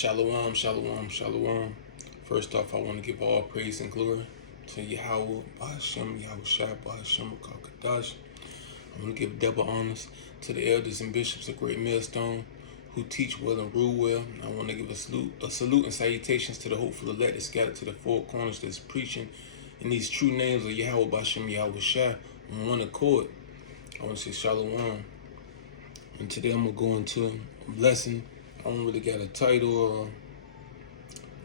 Shalom, shalom, shalom. First off, I want to give all praise and glory to Yahweh, Bahashem, Yahweh Shai, Bahashem, Kakadash. I want to give double honors to the elders and bishops of Great Millstone who teach well and rule well. I want to give a salute and salutations to the hopeful elect that scattered to the four corners that's preaching in these true names of Yahweh, Bahashem, Yahweh Shai on one accord. I want to say shalom. And today I'm going to go into a blessing. I don't really got a title or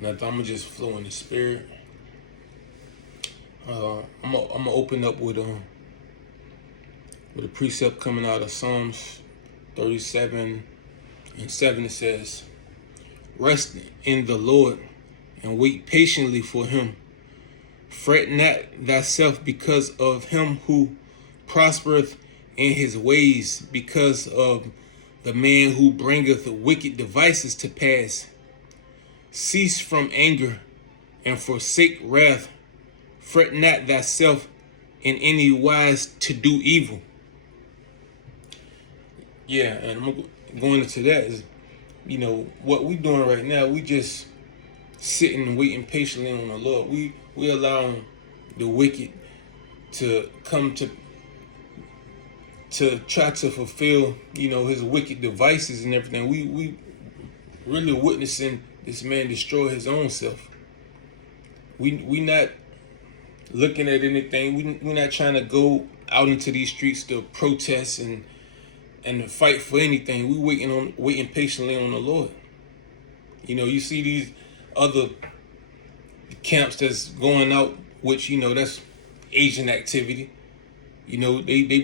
nothing. I'm going to just flow in the spirit. I'm gonna open up with a precept coming out of Psalms 37:7. It says, "Rest in the Lord and wait patiently for him. Fret not thyself because of him who prospereth in his ways, because of the man who bringeth wicked devices to pass. Cease from anger and forsake wrath. Fret not thyself in any wise to do evil." Yeah, and I'm going into that is, what we doing right now, we just sitting and waiting patiently on the Lord. We allowing the wicked to come to try to fulfill, his wicked devices and everything. We really witnessing this man destroy his own self. We not looking at anything. We're not trying to go out into these streets to protest and to fight for anything. We waiting patiently on the Lord. You see these other camps that's going out, which that's Asian activity. They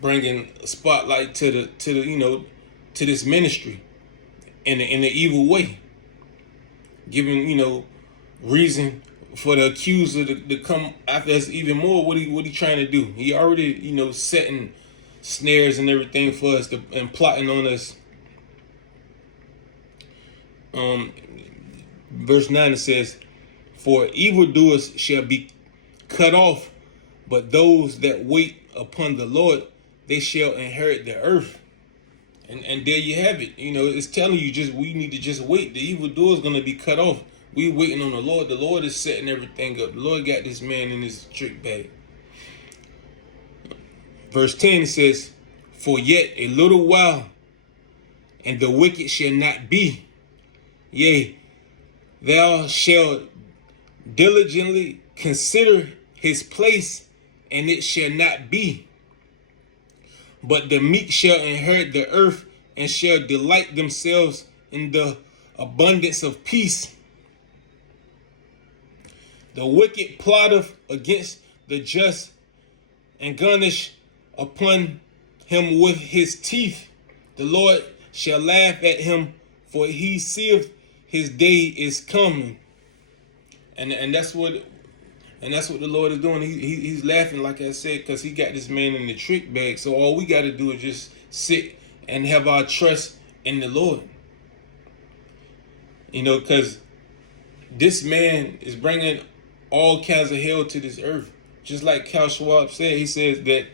bringing a spotlight to the to this ministry in the evil way, giving reason for the accuser to come after us even more. What he trying to do? He already setting snares and everything for us and plotting on us. Verse 9 it says, "For evildoers shall be cut off, but those that wait upon the Lord, they shall inherit the earth." And there you have it. It's telling you we need to just wait. The evildoer is gonna be cut off. We waiting on the Lord. The Lord is setting everything up. The Lord got this man in his trick bag. Verse 10 says, "For yet a little while, and the wicked shall not be. Yea, thou shalt diligently consider his place, and it shall not be. But the meek shall inherit the earth, and shall delight themselves in the abundance of peace. The wicked plotteth against the just, and garnish upon him with his teeth. The Lord shall laugh at him, for he seeth his day is coming." And that's what the Lord is doing. He's laughing, like I said, because he got this man in the trick bag. So all we got to do is just sit and have our trust in the Lord. Because this man is bringing all kinds of hell to this earth. Just like Cal Schwab said, he says that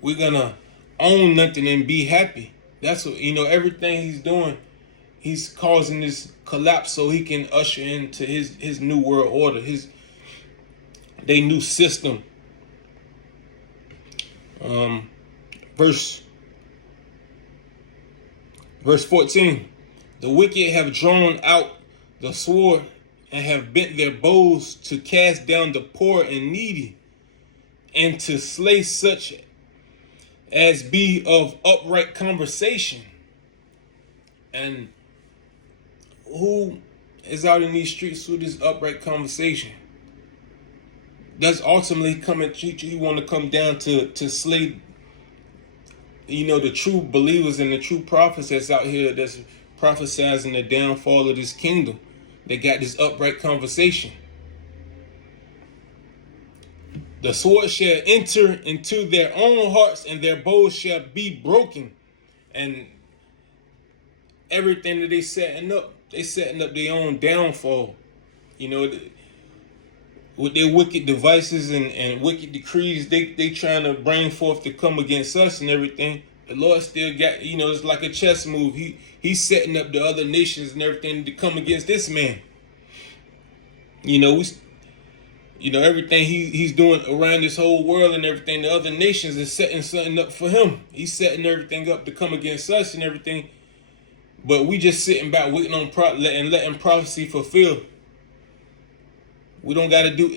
we're going to own nothing and be happy. That's what, everything he's doing, he's causing this collapse so he can usher into his new world order, their new system. Verse 14, "The wicked have drawn out the sword and have bent their bows to cast down the poor and needy, and to slay such as be of upright conversation." And who is out in these streets with this upright conversation? That's ultimately coming. You want to come down to slay, the true believers and the true prophets that's out here that's prophesizing the downfall of this kingdom. They got this upright conversation. "The sword shall enter into their own hearts, and their bows shall be broken." And everything that they setting up their own downfall. With their wicked devices and wicked decrees, they trying to bring forth to come against us and everything. The Lord still got, it's like a chess move. He's setting up the other nations and everything to come against this man. Everything he's doing around this whole world and everything, the other nations is setting something up for him. He's setting everything up to come against us and everything. But we just sitting back waiting on letting prophecy fulfill. We don't gotta do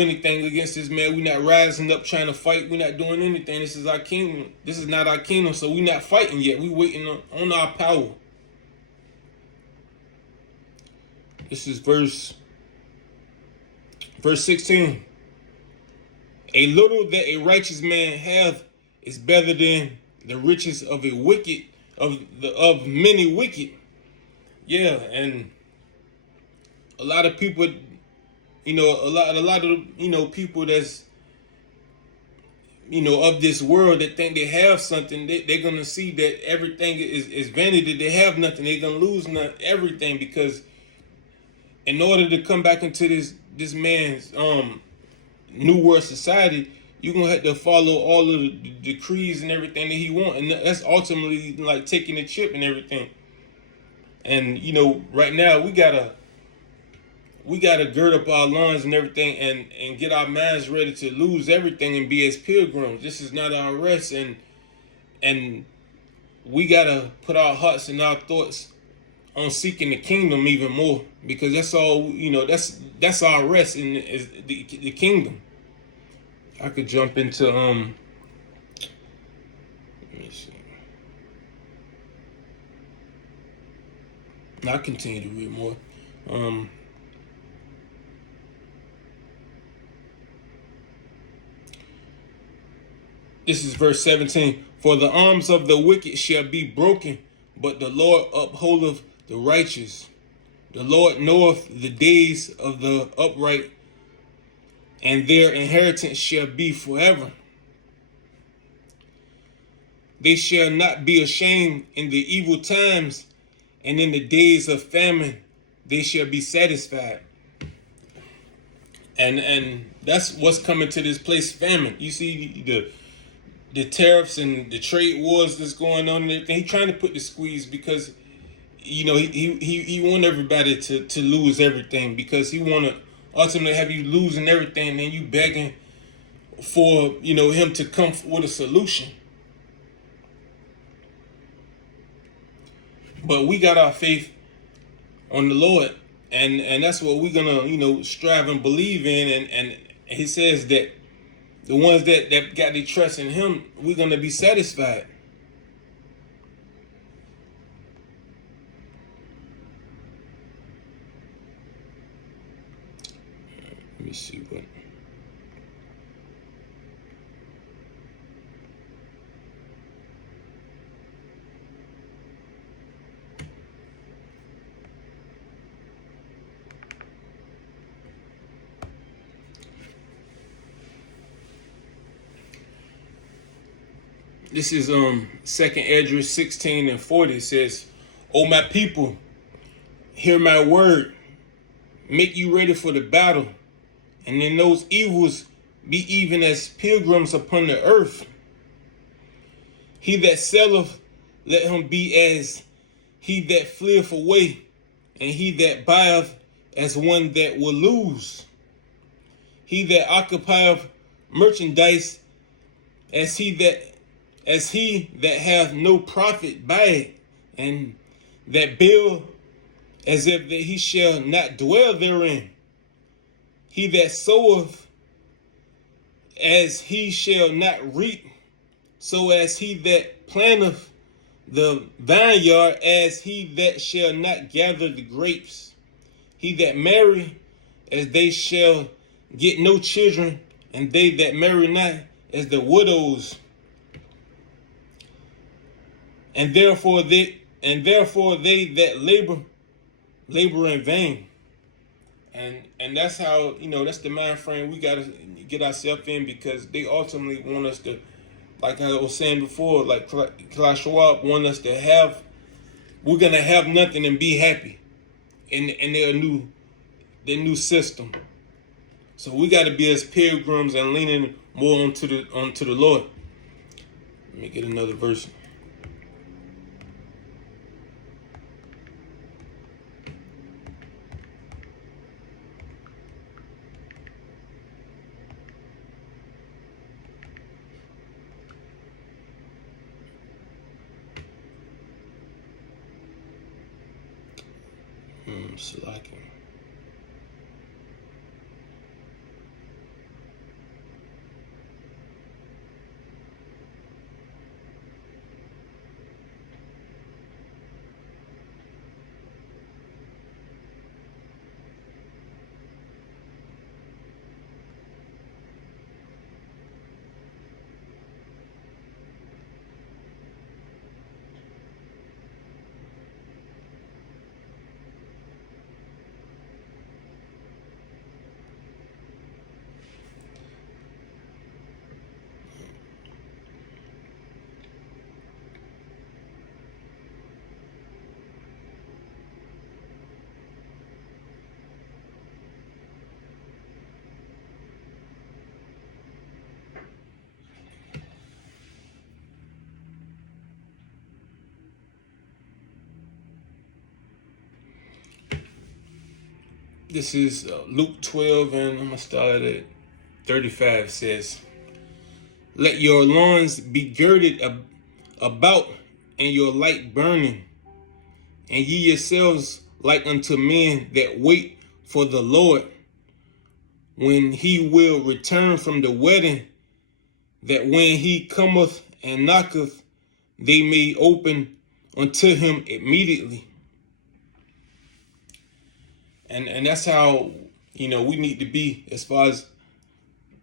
anything against this man. We're not rising up trying to fight. We're not doing anything. This is our kingdom. This is not our kingdom, so we're not fighting yet. We're waiting on our power. This is verse 16. A little that a righteous man hath is better than the riches of many wicked. Yeah, and a lot of people, a lot of people that's of this world that think they have something, they're gonna see that everything is vanity. They have nothing. They're gonna lose everything, because in order to come back into this man's new world society, you're gonna have to follow all of the decrees and everything that he wants, and that's ultimately like taking the chip and everything. And right now we gotta gird up our loins and everything, and get our minds ready to lose everything and be as pilgrims. This is not our rest, and we gotta put our hearts and our thoughts on seeking the kingdom even more, because that's all, that's our rest in the kingdom. I could jump into let me see. I'll continue to read more. This is verse 17. For the arms of the wicked shall be broken, but the Lord upholdeth the righteous. The Lord knoweth the days of the upright, and their inheritance shall be forever. They shall not be ashamed in the evil times, and in the days of famine they shall be satisfied. And that's what's coming to this place, famine. You see the tariffs and the trade wars that's going on and everything. He's trying to put the squeeze, because he want everybody to lose everything, because he want to ultimately have you losing everything, and then you begging for him to come with a solution. But we got our faith on the Lord, and that's what we're gonna strive and believe in, and he says that the ones that got their trust in him, we're gonna be satisfied. Let me see what. This is 2nd Esdras 16 and 40. It says, O my people, hear my word, make you ready for the battle, and in those evils be even as pilgrims upon the earth. He that selleth, let him be as he that fleeth away, and he that buyeth as one that will lose. He that occupieth merchandise as he that hath no profit by it, and that build as if that he shall not dwell therein. He that soweth as he shall not reap, so as he that planteth the vineyard as he that shall not gather the grapes. He that marry as they shall get no children, and they that marry not as the widows. And therefore they that labor in vain. And that's how, that's the mind frame we gotta get ourselves in, because they ultimately want us to, like I was saying before, like Klaus Schwab want us to have, we're gonna have nothing and be happy in their new system. So we gotta be as pilgrims and leaning more onto the Lord. Let me get another verse. Slacking. This is Luke 12, and I'm going to start at 35. It says, "Let your loins be girded about, and your light burning, and ye yourselves like unto men that wait for the Lord, when he will return from the wedding, that when he cometh and knocketh, they may open unto him immediately." And that's how, we need to be as far as,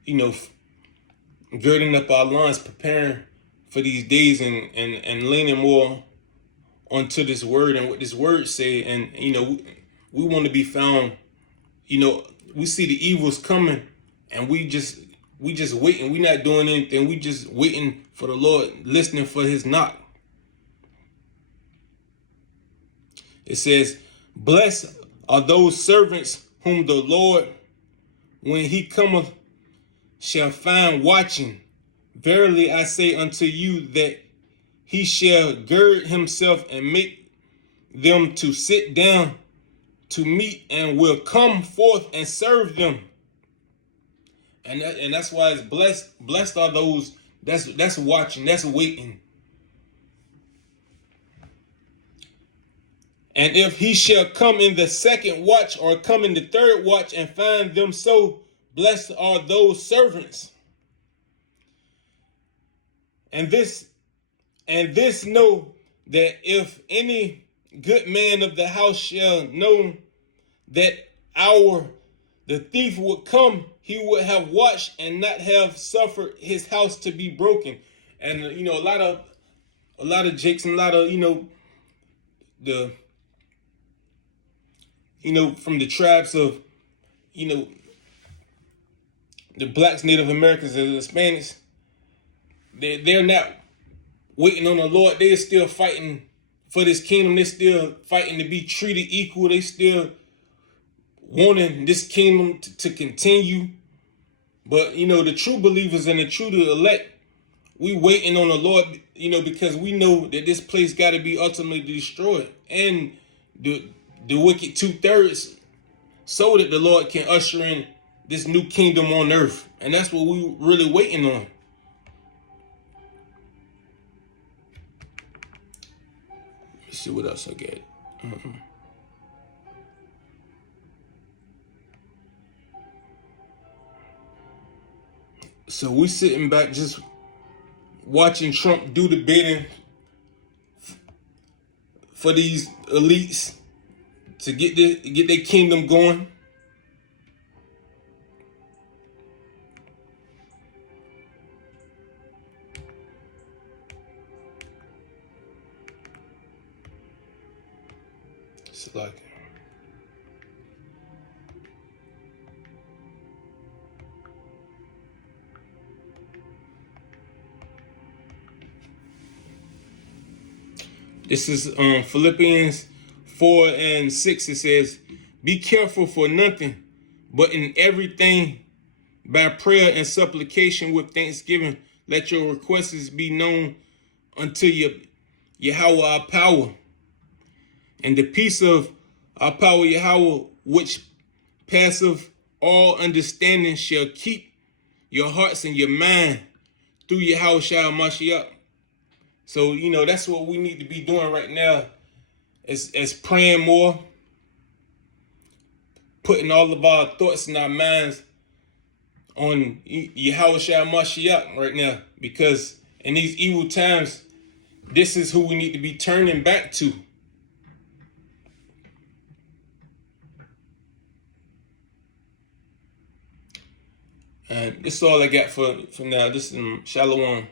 girding up our loins, preparing for these days, and leaning more onto this word and what this word say. And, we want to be found, we see the evils coming, and we just waiting. We not doing anything. We just waiting for the Lord, listening for his knock. It says, "Blessed are those servants whom the Lord, when he cometh, shall find watching. Verily I say unto you that he shall gird himself and make them to sit down to meat, and will come forth and serve them." And that's why it's blessed. Blessed are those that's watching, that's waiting. "And if he shall come in the second watch, or come in the third watch, and find them so, blessed are those servants. And this know, that if any good man of the house shall know that the thief would come, he would have watched and not have suffered his house to be broken." And a lot of jakes, and a lot of the from the tribes of the blacks, Native Americans, and the Hispanics, they're not waiting on the Lord. They're still fighting for this kingdom. They're still fighting to be treated equal. They still wanting this kingdom to continue. But the true believers and the true elect, we waiting on the Lord, because we know that this place got to be ultimately destroyed, and the wicked 2/3, so that the Lord can usher in this new kingdom on earth. And that's what we really waiting on. Let's see what else I got. So we sitting back just watching Trump do the bidding for these elites to get their kingdom going. It's like, this is Philippians 4:6. It says, "Be careful for nothing, but in everything by prayer and supplication with thanksgiving, let your requests be known unto Yahweh our power. And the peace of our power Yahweh, which passeth all understanding, shall keep your hearts and your mind through Yahweh Shai Mashiach. So, that's what we need to be doing right now, is praying more, putting all of our thoughts and our minds on Yahweh Shai Mashiach right now. Because in these evil times, this is who we need to be turning back to. And this is all I got for now. This is Shalom.